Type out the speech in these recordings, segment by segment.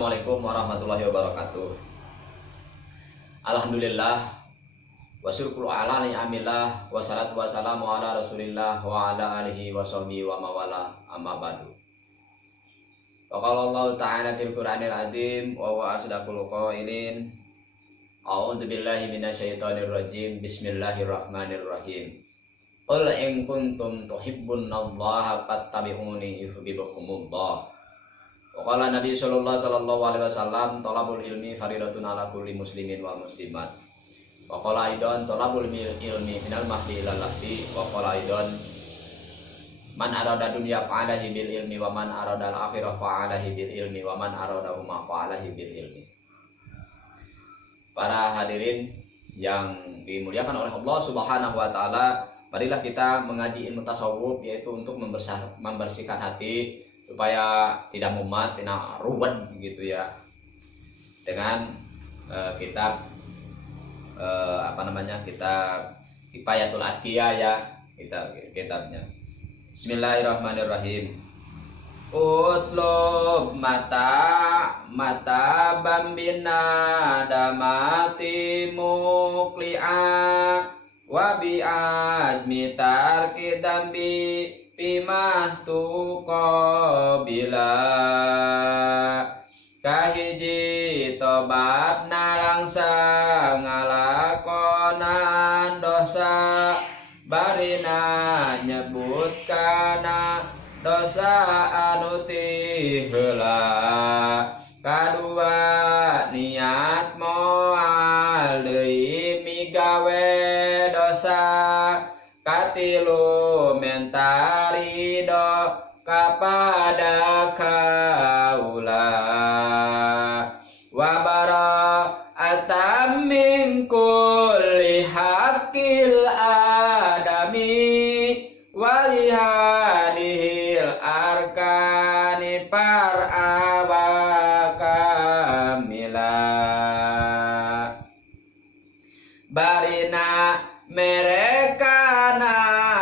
Assalamualaikum warahmatullahi wabarakatuh. Alhamdulillah wa syukur ala ni'amillah wa salatu wa salamu ala rasulillah wa ala alihi wa sahbihi wa mawala amma ba'du. Wa qala Allah ta'ala fil Qur'anil azim wa huwa asdaqul qailin. A'udzu billahi minasyaitonir rajim. Bismillahirrahmanirrahim. Qul in kuntum tuhibbunallaha fattabi'uni yuhibbukumullah. Waqala Nabi sallallahu alaihi wasallam talabul ilmi faridatun ala kulli muslimin wal muslimat. Waqala aidan talabul ilmi minal mahdi ilal lahdi. Waqala aidan man arada dunya fa'alahi bil ilmi wa man arada al akhirah fa'alahi bil ilmi wa man arada huma fa'alahi bil ilmi. Para hadirin yang dimuliakan oleh Allah Subhanahu wa taala, marilah kita mengaji ilmu tasawuf, yaitu untuk membersihkan hati supaya tidak mumat, tidak ruwet gitu ya, dengan kitab kitab Kifayatul Atqiyah ya, kitabnya. Bismillahirrahmanirrahim. Utlub mata bambina damati mukli'a wa bi'ajmi tarki dambi Pimah tuqa bila kahiji tobat nalangsa ngalakonan dosa barina nyebut kana dosa anu ti heula. Kadua niat moal deui migawe dosa. Katilu mentari do kepada kaula wabara atam min kulli hakil adami walihadihil arkani par awakamila barina mereka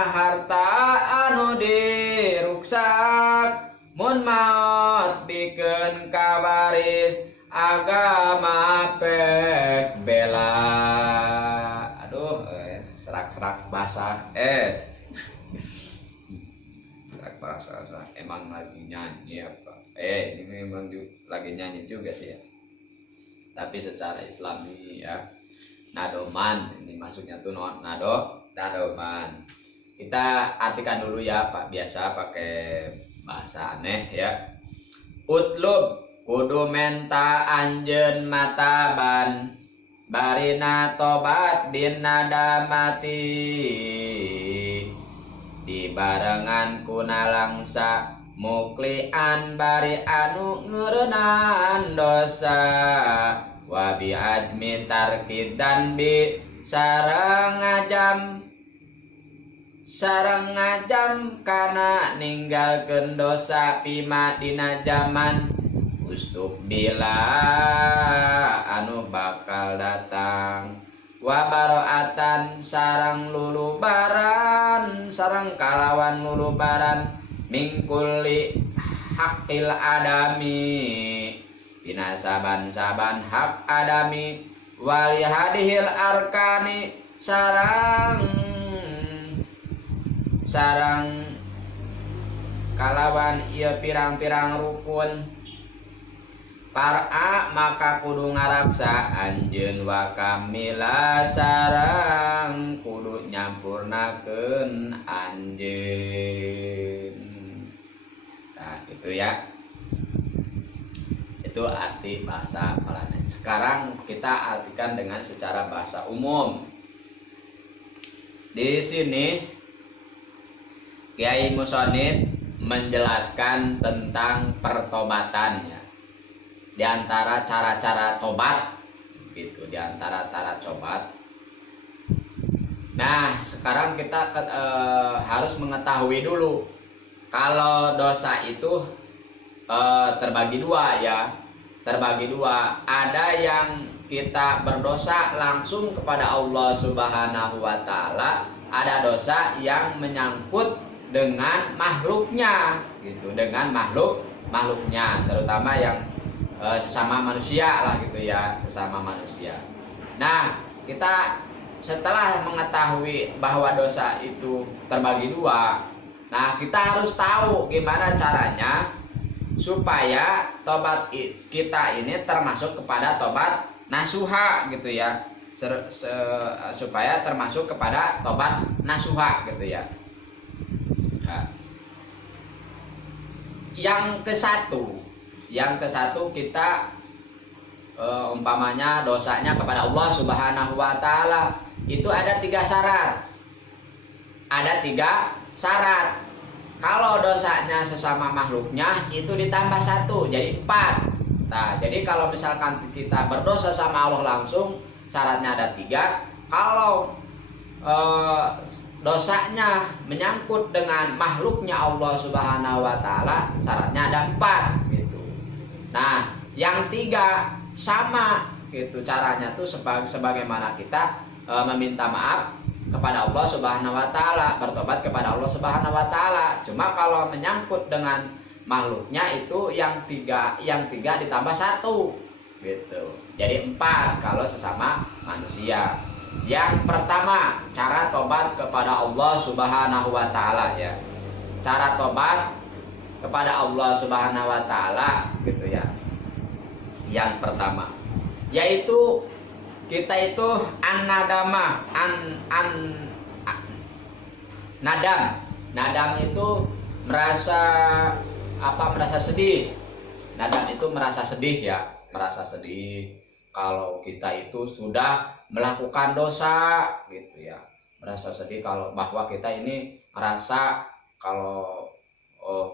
harta anu diruksak mun maot bikeun kawaris agama pek bela. Aduh, serak-serak basah serak basah emang lagi nyanyi apa? Ini memang lagi nyanyi juga sih ya, tapi secara Islami ya, nadoman ini maksudnya tuh nadoman. Kita artikan dulu ya Pak, biasa pakai bahasa aneh ya. Utlub kudu menta anjeun mataban barina tobat dina damati dibarengan kunalangsa muklian bari anu ngeureunaan dosa wa bi ajmi tarkid dan bi sareng ngajam kana ninggalkeun dosa pima dina zaman ustuk bila anu bakal datang wa baroatan sareng lulubaran sareng kalawan lulubaran mingkuli hakil adami dina saban-saban hak adami wali hadihil arkani sarang kalawan ieu pirang-pirang rukun para maka kudu ngaraksa anjeun wa kamila sarang kudu nyampurnakeun anjeun. Nah gitu ya, itu arti bahasa Palana. Sekarang kita artikan dengan secara bahasa umum. Di sini Kiai Musonib menjelaskan tentang pertobatannya. Di antara cara-cara tobat, gitu. Di antara cara tobat. Nah, sekarang kita harus mengetahui dulu kalau dosa itu terbagi dua ya. Terbagi dua. Ada yang kita berdosa langsung kepada Allah Subhanahu wa taala, ada dosa yang menyangkut dengan makhluknya gitu, dengan makhluknya, terutama yang sesama manusia lah gitu ya, sesama manusia. Nah, kita setelah mengetahui bahwa dosa itu terbagi dua, nah kita harus tahu gimana caranya supaya tobat kita ini termasuk kepada tobat nasuha gitu ya, supaya termasuk kepada tobat nasuha gitu ya. Nah, yang ke satu kita umpamanya dosanya kepada Allah Subhanahu wa Ta'ala, itu ada 3 syarat. Ada 3 syarat. Kalau dosanya sesama makhluknya itu ditambah 1 jadi 4. Nah, jadi kalau misalkan kita berdosa sama Allah langsung, syaratnya ada 3. Kalau dosanya menyangkut dengan makhluknya Allah Subhanahu wa Ta'ala, syaratnya ada 4 gitu. Nah, yang 3 sama gitu caranya tuh sebagaimana kita meminta maaf kepada Allah Subhanahu wa Ta'ala, bertobat kepada Allah Subhanahu wa Ta'ala. Cuma kalau menyangkut dengan makhluknya itu yang 3 ditambah 1 gitu. Jadi 4 kalau sesama manusia. Yang pertama, cara tobat kepada Allah Subhanahu wa Ta'ala ya. Cara tobat kepada Allah Subhanahu wa Ta'ala gitu ya. Yang pertama yaitu kita itu nadam itu merasa sedih. Nadam itu merasa sedih ya, merasa sedih kalau kita itu sudah melakukan dosa gitu ya. Merasa sedih kalau bahwa kita ini merasa kalau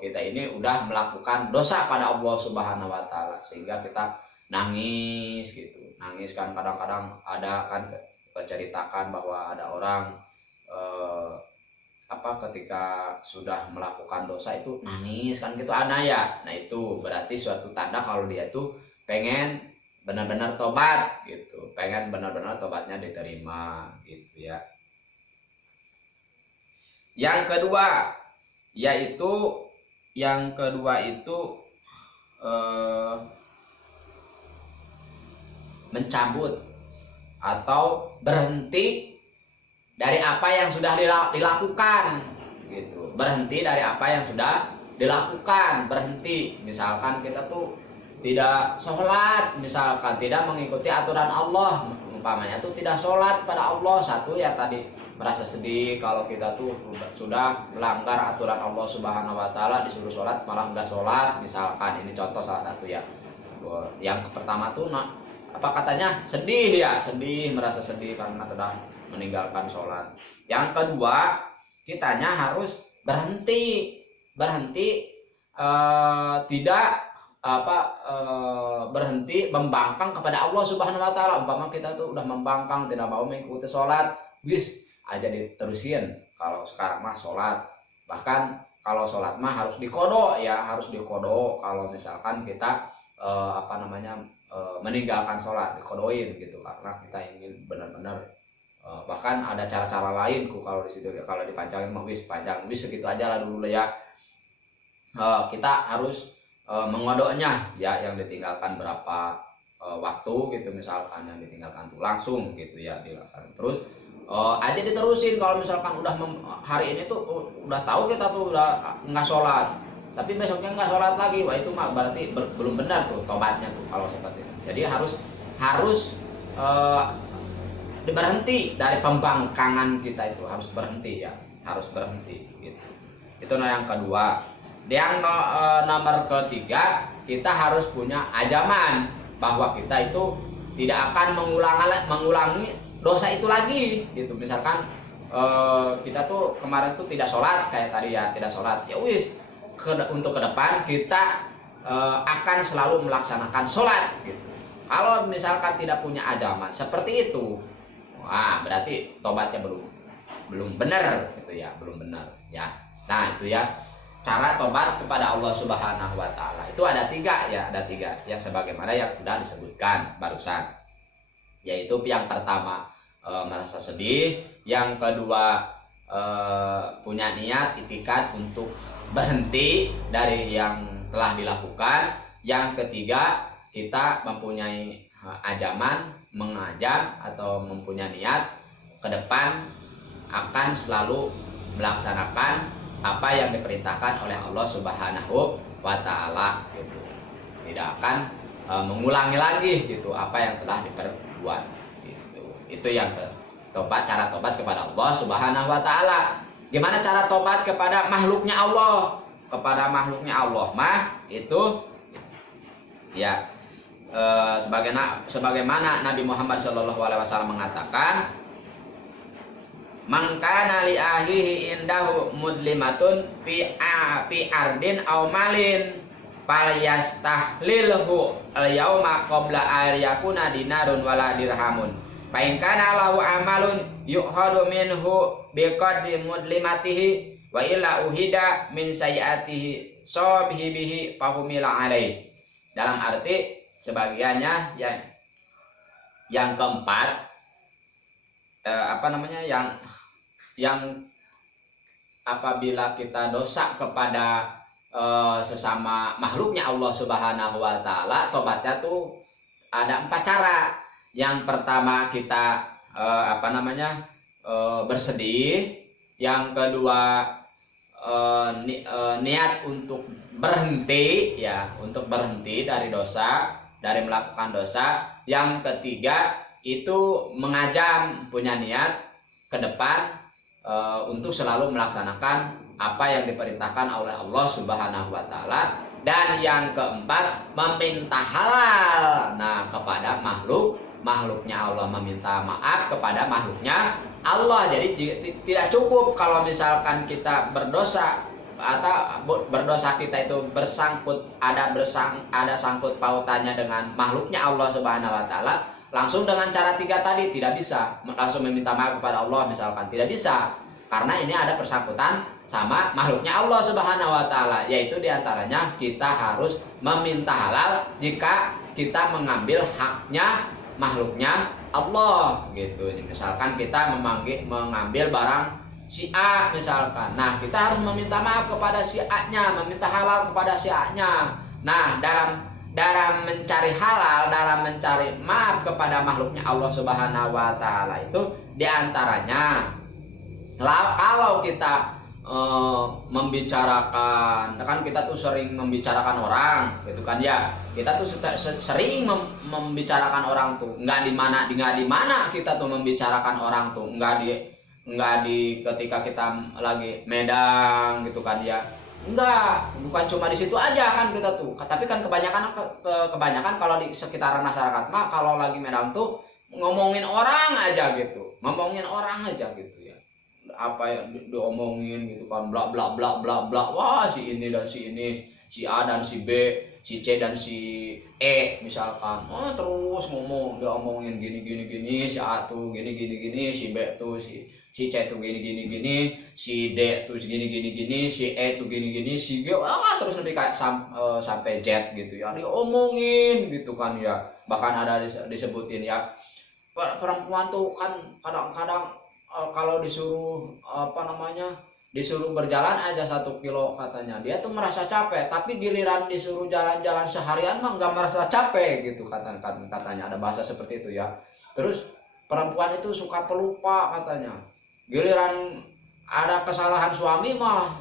kita ini udah melakukan dosa pada Allah Subhanahu wa Ta'ala, sehingga kita nangis gitu. Nangis kan kadang-kadang ada kan ceritakan bahwa ada orang ketika sudah melakukan dosa itu nangis kan gitu ada ya. Nah, itu berarti suatu tanda kalau dia tuh pengen benar-benar tobat gitu, pengen benar-benar tobatnya diterima gitu ya. Yang kedua itu mencabut atau berhenti dari apa yang sudah dilakukan gitu. Berhenti dari apa yang sudah dilakukan, berhenti. Misalkan kita tuh tidak sholat, misalkan tidak mengikuti aturan Allah, umpamanya tuh tidak sholat pada Allah. Satu ya tadi merasa sedih kalau kita tuh sudah melanggar aturan Allah Subhanahu wa Ta'ala, disuruh sholat malah nggak sholat, misalkan. Ini contoh salah satu ya. Yang pertama tuh sedih ya, merasa sedih karena telah meninggalkan sholat. Yang kedua, kitanya harus berhenti berhenti membangkang kepada Allah Subhanahu wa Ta'ala. Umpama kita tuh udah membangkang, tidak mau mengikuti sholat, aja diterusin. Kalau sekarang mah sholat, bahkan kalau sholat mah harus dikodok ya, kalau misalkan kita meninggalkan sholat, dikodoin gitu, karena kita ingin benar-benar bahkan ada cara-cara lain kalau di situ kalau dipanjangin mah panjang segitu aja lah dulu ya. Kita harus mengodoknya ya, yang ditinggalkan berapa waktu gitu, misalkan yang ditinggalkan tuh langsung gitu ya dilaksanakan terus aja diterusin. Kalau misalkan udah hari ini tuh udah tahu kita tuh udah nggak sholat, tapi besoknya nggak sholat lagi, wah itu mah berarti belum benar tuh tobatnya tuh kalau seperti itu. Jadi harus berhenti dari pembangkangan kita, itu harus berhenti ya, harus berhenti gitu. Itu yang kedua. Yang nomor ketiga, kita harus punya ajaman bahwa kita itu tidak akan mengulangi dosa itu lagi gitu. Misalkan kita tuh kemarin tuh tidak sholat kayak tadi ya, tidak sholat ya untuk ke depan kita akan selalu melaksanakan sholat gitu. Kalau misalkan tidak punya ajaman seperti itu, berarti tobatnya belum benar gitu ya, belum benar ya. Nah, itu ya cara tobat kepada Allah Subhanahu wa Ta'ala. Itu ada 3 ya, ada 3 yang sebagaimana yang sudah disebutkan barusan. Yaitu yang pertama merasa sedih, yang kedua punya niat itikad untuk berhenti dari yang telah dilakukan, yang ketiga kita mempunyai ajaman, mengajam atau mempunyai niat ke depan akan selalu melaksanakan apa yang diperintahkan oleh Allah Subhanahu wa taala gitu. Tidak akan mengulangi lagi gitu apa yang telah diperbuat gitu. Itu yang cara tobat kepada Allah Subhanahu wa taala. Gimana cara tobat kepada makhluknya Allah? Kepada makhluknya Allah mah itu ya sebagaimana Nabi Muhammad SAW mengatakan, man kana li ahihi indahu mudlimatun fi ardin aw malin falyastahlilhu al-yauma qabla an yakuna dinarun wala dirhamun fa in kana lahu amalun yu'khadhu minhu biqadri mudlimatihi wa illa uhida min sayiatihi sabihi bihi fahumila alaih. Dalam arti sebagiannya yang keempat yang apabila kita dosa kepada sesama makhluknya Allah Subhanahu wa taala, tobatnya tuh ada 4 cara. Yang pertama kita bersedih, yang kedua niat untuk berhenti dari dosa, dari melakukan dosa. Yang ketiga itu mengajam, punya niat ke depan untuk selalu melaksanakan apa yang diperintahkan oleh Allah Subhanahu wa taala. Dan yang keempat meminta halal kepada makhluknya Allah, meminta maaf kepada makhluknya Allah. Jadi tidak cukup kalau misalkan kita berdosa atau berdosa kita itu ada sangkut pautannya dengan makhluknya Allah Subhanahu wa taala, langsung dengan cara 3 tadi tidak bisa. Langsung meminta maaf kepada Allah misalkan tidak bisa, karena ini ada persangkutan sama makhluknya Allah Subhanahu wa taala, yaitu diantaranya kita harus meminta halal jika kita mengambil haknya makhluknya Allah gitu. Misalkan kita mengambil barang si A misalkan, kita harus meminta maaf kepada si A-nya, meminta halal kepada si A-nya. Dalam mencari halal, dalam mencari maaf kepada makhluknya Allah Subhanahu wa taala itu diantaranya kalau kita membicarakan, kan kita tuh sering membicarakan orang gitu kan ya. Kita tuh sering membicarakan orang tuh, nggak di mana kita tuh membicarakan orang tuh, nggak di ketika kita lagi medang gitu kan ya. Enggak, bukan cuma di situ aja kan kita tuh. Tapi kan kebanyakan kalau di sekitaran masyarakat mah kalau lagi medang tuh ngomongin orang aja gitu. Ya. Apa yang diomongin gitu kan, bla bla bla bla bla. Wah, si ini dan si ini, si A dan si B, si C dan si E misalkan. Terus dia omongin gini, si A tuh gini, si B tuh si C tuh gini, si D tuh gini, si E tuh gini, si G terus nanti kayak sampai Z gitu ya. Diomongin gitu kan ya. Bahkan ada disebutin ya, perempuan tuh kan kadang-kadang kalau disuruh berjalan aja 1 kilo katanya, dia tuh merasa capek, tapi giliran disuruh jalan-jalan seharian mah nggak merasa capek gitu katanya, ada bahasa seperti itu ya. Terus perempuan itu suka pelupa katanya, giliran ada kesalahan suami mah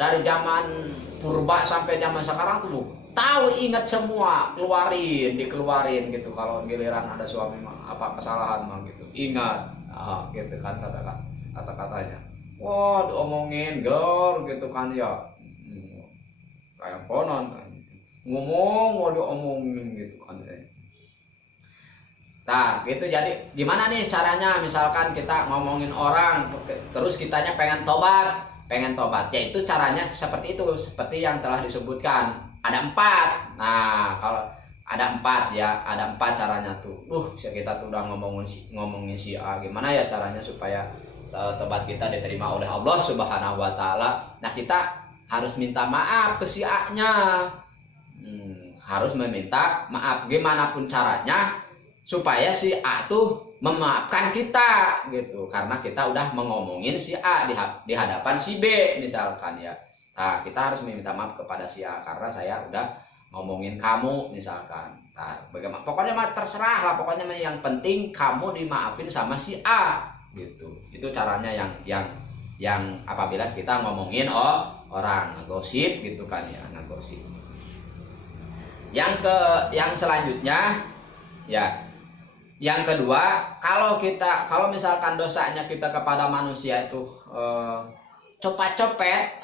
dari zaman purba sampai zaman sekarang tuh tahu, ingat semua, dikeluarin gitu. Kalau giliran ada suami mah apa kesalahan mah gitu ingat. Gitu kan kata-katanya. Wah, diomongin gitu kan ya. Kayak konon kan. Ngomong diomongin gitu kan ya. Gitu. Jadi gimana nih caranya misalkan kita ngomongin orang terus kitanya pengen tobat. Yaitu caranya seperti itu, seperti yang telah disebutkan. Ada 4. Kalau ada 4 ya, ada 4 caranya tuh. Kita tuh udah ngomongin si A, gimana ya caranya supaya tobat kita diterima oleh Allah Subhanahu wa taala. Kita harus minta maaf ke si A-nya. Harus meminta maaf gimana pun caranya supaya si A tuh memaafkan kita gitu. Karena kita udah mengomongin si A di hadapan si B misalkan ya. Kita harus meminta maaf kepada si A karena saya udah ngomongin kamu misalkan. Nah, bagaimana? Pokoknya mah terserah lah. Pokoknya yang penting kamu dimaafin sama si A gitu. Itu caranya yang apabila kita ngomongin orang ngegosip gitu kan ya, ngegosip. Yang selanjutnya ya, yang kedua, kalau misalkan dosanya kita kepada manusia itu copet-copet,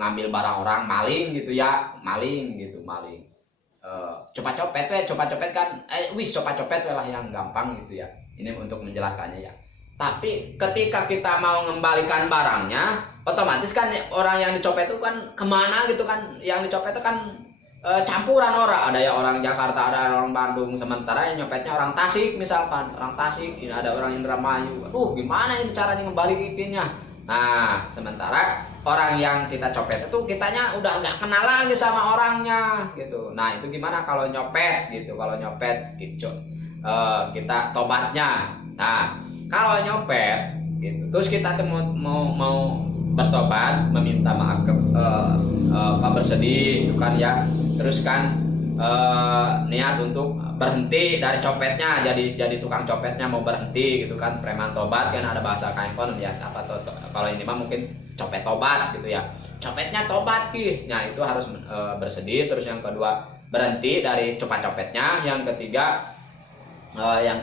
ngambil barang orang, maling gitu ya, maling. Copat-copet kan, copat-copet lah yang gampang gitu ya. Ini untuk menjelaskannya ya. Tapi ketika kita mau mengembalikan barangnya, otomatis kan orang yang dicopet itu kan kemana gitu kan, yang dicopet itu kan campuran orang, ada yang orang Jakarta, ada orang Bandung, sementara yang nyopetnya orang Tasik misalkan, orang Tasik, ini ada orang Indramayu. Gimana ini caranya ngembalikinnya? Nah, sementara orang yang kita copet itu kitanya udah nggak kenal lagi sama orangnya gitu. Nah, itu gimana kalau nyopet gitu? Kalau nyopet gitu, kita tobatnya. Nah, kalau nyopet gitu, terus kita tuh mau bertobat, meminta maaf bersedih, gitu kan ya. Terus kan niat untuk berhenti dari copetnya, jadi tukang copetnya mau berhenti gitu kan, preman tobat kan ada bahasa kain ya, apa kalau ini mah mungkin copet tobat gitu ya. Copetnya tobat nah itu harus bersedih. Terus yang kedua berhenti dari copetnya. Yang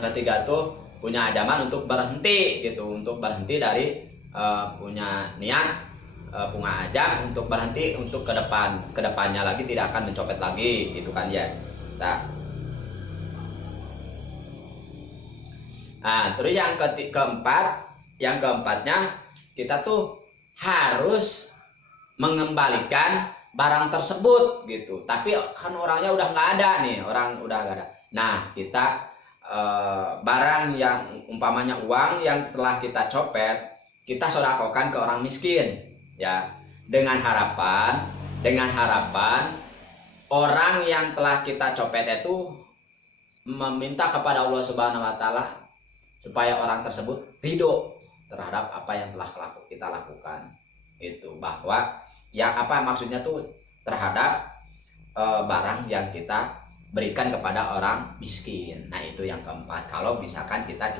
ketiga tuh punya ajaman untuk berhenti gitu, untuk berhenti dari punya niat, punya azam untuk berhenti, untuk kedepannya lagi tidak akan mencopet lagi gitu kan ya. Nah, terus keempatnya kita tuh harus mengembalikan barang tersebut gitu. Tapi kan orangnya udah nggak ada nih, orang udah nggak ada. Nah, kita barang yang umpamanya uang yang telah kita copet, kita sodakokan ke orang miskin ya, dengan harapan orang yang telah kita copet itu meminta kepada Allah Subhanahu wa taala supaya orang tersebut ridho terhadap apa yang telah kita lakukan. Itu bahwa yang apa maksudnya tuh terhadap barang yang kita berikan kepada orang miskin. Nah, itu yang keempat. Kalau misalkan kita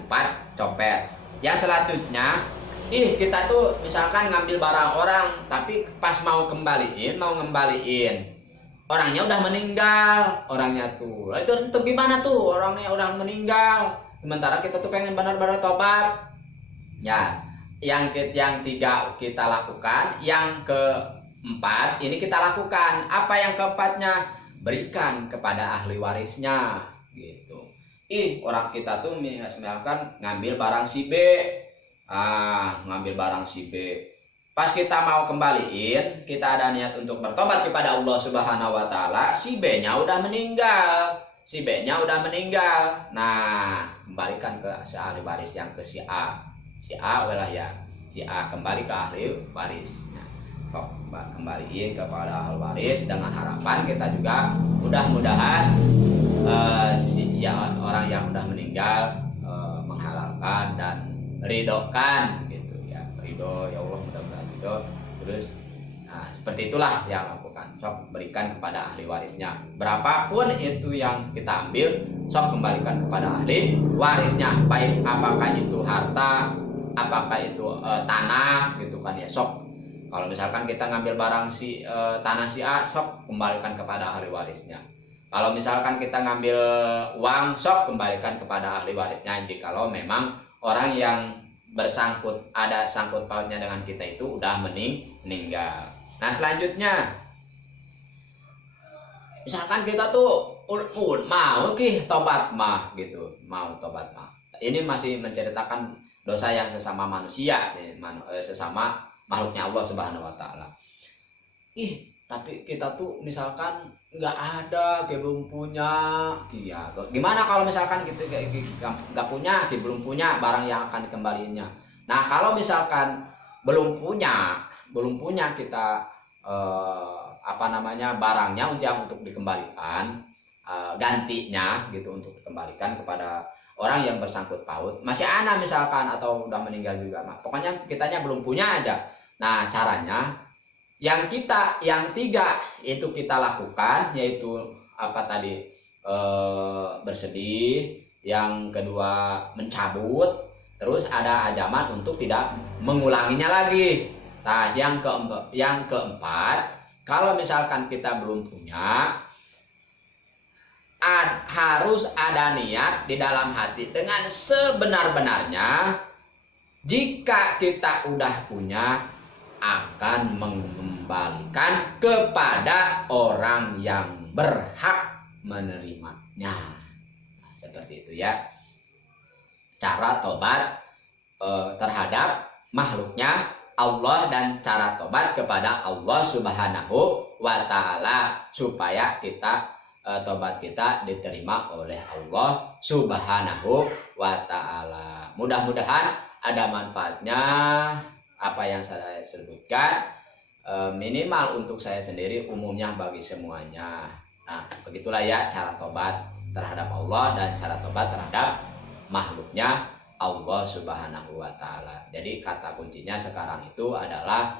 copet. Yang selanjutnya, kita tuh misalkan ngambil barang orang, tapi pas mau ngembaliin, orangnya udah meninggal, orangnya tuh. Itu gimana tuh? Orangnya udah meninggal. Sementara kita tuh pengen benar-benar tobat. Ya, yang tiga kita lakukan, yang keempat ini kita lakukan. Apa yang keempatnya? Berikan kepada ahli warisnya gitu. Orang kita tuh misalkan ngambil barang si B, pas kita mau kembaliin, kita ada niat untuk bertobat kepada Allah Subhanahu wa taala, si B-nya udah meninggal. Nah, kembalikan ke si ahli waris yang ke si A kembali ke ahli waris. Kembaliin kepada ahli waris dengan harapan kita juga mudah-mudahan orang yang udah meninggal menghalalkan dan ridhokan gitu ya, ridho ya Allah, mudah-mudahan ridho. Terus seperti itulah yang lakukan, sok berikan kepada ahli warisnya, berapapun itu yang kita ambil sok kembalikan kepada ahli warisnya, baik apakah itu harta, apakah itu tanah gitu kan ya. Sok kalau misalkan kita ngambil barang tanah si A, sok kembalikan kepada ahli warisnya. Kalau misalkan kita ngambil uang, sok kembalikan kepada ahli warisnya. Jikalau memang orang yang ada sangkut pautnya dengan kita itu udah meninggal. Nah, selanjutnya, misalkan kita tuh mau tobat mah gitu, ini masih menceritakan dosa yang sesama manusia, sesama makhluknya Allah Subhanahu wa taala. Tapi kita tuh misalkan nggak ada, belum punya, ya gimana kalau misalkan kita nggak punya, belum punya barang yang akan dikembaliinnya. Nah, kalau misalkan belum punya kita barangnya untuk dikembalikan, gantinya gitu untuk dikembalikan kepada orang yang bersangkut paut, masih anak misalkan atau udah meninggal juga, pokoknya kitanya belum punya aja. Nah, caranya yang tiga itu kita lakukan, yaitu apa tadi, bersedih, yang kedua mencabut, terus ada ancaman untuk tidak mengulanginya lagi. Nah, yang keempat, kalau misalkan kita belum punya, harus ada niat di dalam hati dengan sebenar-benarnya. Jika kita udah punya, akan mengembalikan kepada orang yang berhak menerimanya. Nah, seperti itu ya cara tobat terhadap makhluknya Allah, dan cara tobat kepada Allah Subhanahu wa Ta'ala, supaya kita tobat kita diterima oleh Allah Subhanahu wa Ta'ala. Mudah-mudahan ada manfaatnya apa yang saya sebutkan, minimal untuk saya sendiri, umumnya bagi semuanya. Nah, begitulah ya cara tobat terhadap Allah dan cara tobat terhadap makhluknya Allah Subhanahu wa Ta'ala. Jadi kata kuncinya sekarang itu adalah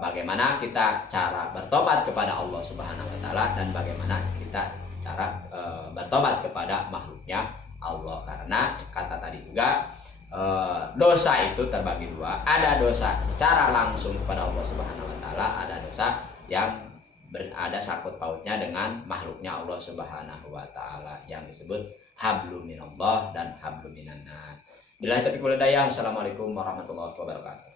bagaimana kita cara bertobat kepada Allah Subhanahu wa Ta'ala, dan bagaimana kita cara bertobat kepada makhluknya Allah. Karena kata tadi juga, dosa itu terbagi dua. Ada dosa secara langsung kepada Allah Subhanahu wa Ta'ala, ada dosa yang ada sangkut pautnya dengan makhluknya Allah Subhanahu wa Ta'ala, yang disebut hablum minallah dan hablum minannas. Billahi taufiq wal hidayah. Assalamualaikum warahmatullahi wabarakatuh.